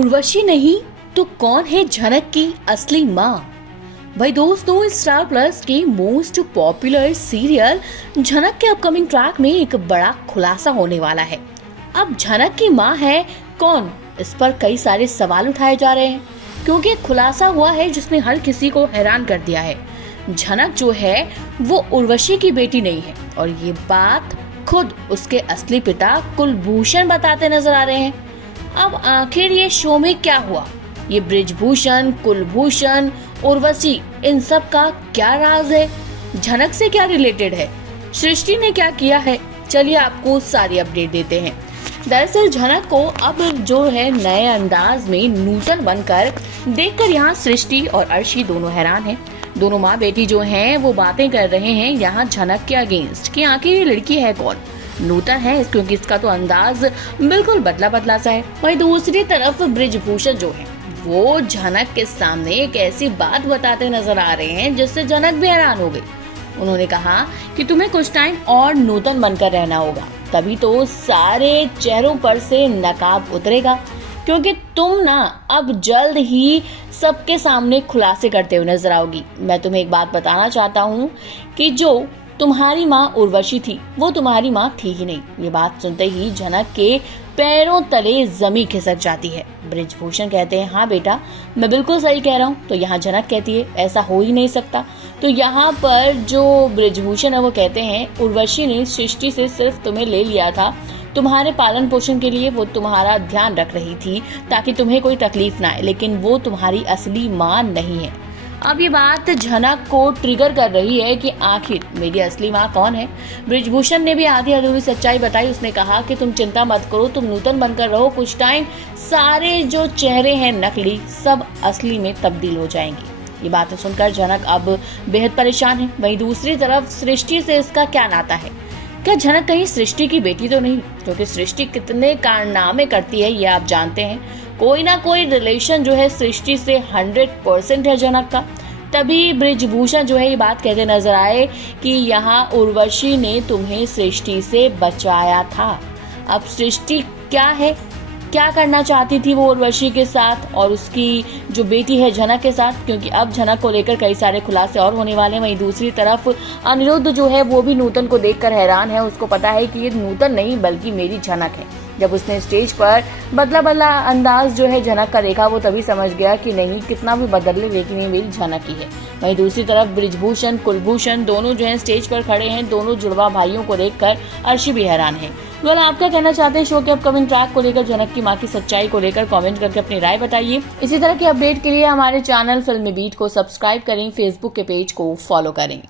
उर्वशी नहीं तो कौन है झनक की असली माँ। भाई दोस्तों, स्टार प्लस के मोस्ट पॉपुलर सीरियल झनक के अपकमिंग ट्रैक में एक बड़ा खुलासा होने वाला है। अब झनक की माँ है कौन, इस पर कई सारे सवाल उठाए जा रहे हैं, क्योंकि खुलासा हुआ है जिसने हर किसी को हैरान कर दिया है। झनक जो है वो उर्वशी की बेटी नहीं है, और ये बात खुद उसके असली पिता कुलभूषण बताते नजर आ रहे हैं। अब आखिर ये शो में क्या हुआ, ये ब्रिजभूषण, कुलभूषण, उर्वशी, इन सब का क्या राज है, झनक से क्या रिलेटेड है, सृष्टि ने क्या किया है, चलिए आपको सारी अपडेट देते हैं। दरअसल झनक को अब जो है नए अंदाज में नूतन बनकर देखकर यहाँ सृष्टि और अर्शी दोनों हैरान हैं। दोनों माँ बेटी जो हैं वो बातें कर रहे हैं यहाँ झनक के अगेंस्ट कि आखिर ये लड़की है कौन। नूतन है क्योंकि इसका तो अंदाज बिल्कुल बदला बदला सा है। वहीं दूसरी तरफ ब्रिजभूषण जो है वो झनक के सामने एक ऐसी बात बताते नजर आ रहे हैं जिससे झनक भी हैरान हो गई। उन्होंने कहा कि तुम्हें कुछ टाइम और नूतन बनकर रहना होगा, तभी तो सारे चेहरों पर से नकाब उतरेगा, क्योंकि तुम ना अब जल्द ही सबके सामने खुलासे करते हुए नजर आओगी। मैं तुम्हें एक बात बताना चाहता हूँ कि जो तुम्हारी माँ उर्वशी थी वो तुम्हारी माँ थी ही नहीं। ये बात सुनते ही झनक के पैरों तले जमीन खिसक जाती है। ब्रिजभूषण कहते हैं हाँ बेटा, मैं बिल्कुल सही कह रहा हूँ। तो यहाँ झनक कहती है ऐसा हो ही नहीं सकता। तो यहाँ पर जो ब्रिजभूषण है वो कहते हैं उर्वशी ने सृष्टि से सिर्फ तुम्हें ले लिया था, तुम्हारे पालन पोषण के लिए वो तुम्हारा ध्यान रख रही थी ताकि तुम्हें कोई तकलीफ ना आए, लेकिन वो तुम्हारी असली माँ नहीं है। अब ये बात झनक को ट्रिगर कर रही है कि आखिर मेरी असली माँ कौन है। ब्रिजभूषण ने भी आधी अधूरी सच्चाई बताई। उसने कहा कि तुम चिंता मत करो, तुम नूतन बनकर रहो, कुछ टाइम सारे जो चेहरे हैं नकली सब असली में तब्दील हो जाएंगी। ये बातें सुनकर झनक अब बेहद परेशान है। वहीं दूसरी तरफ सृष्टि से इसका क्या नाता है, क्या झनक कहीं सृष्टि की बेटी तो नहीं, क्योंकि सृष्टि कितने कारनामे करती है ये आप जानते हैं। कोई ना कोई रिलेशन जो है सृष्टि से 100% है झनक का। तभी ब्रिजभूषण जो है ये बात कहते नजर आए कि यहाँ उर्वशी ने तुम्हें सृष्टि से बचाया था। अब सृष्टि क्या है, क्या करना चाहती थी वो उर्वशी के साथ और उसकी जो बेटी है झनक के साथ, क्योंकि अब झनक को लेकर कई सारे खुलासे और होने वाले हैं। वहीं दूसरी तरफ अनिरुद्ध जो है वो भी नूतन को देखकर हैरान है। उसको पता है कि ये नूतन नहीं बल्कि मेरी झनक है। जब उसने स्टेज पर बदला बदला अंदाज जो है झनक का देखा, वो तभी समझ गया कि नहीं, कितना भी बदल ले लेकिन ये मेरी झनक ही है। वहीं दूसरी तरफ ब्रिजभूषण, कुलभूषण दोनों जो है स्टेज पर खड़े हैं। दोनों जुड़वा भाइयों को देखकर अर्शी भी हैरान है। वेल, आप क्या कहना चाहते हैं शो के अपकमिंग ट्रैक को लेकर, झनक की मां की सच्चाई को लेकर? कमेंट करके अपनी राय बताइए। इसी तरह की अपडेट के लिए हमारे चैनल फिल्मी बीट को सब्सक्राइब करें, फेसबुक के पेज को फॉलो करें।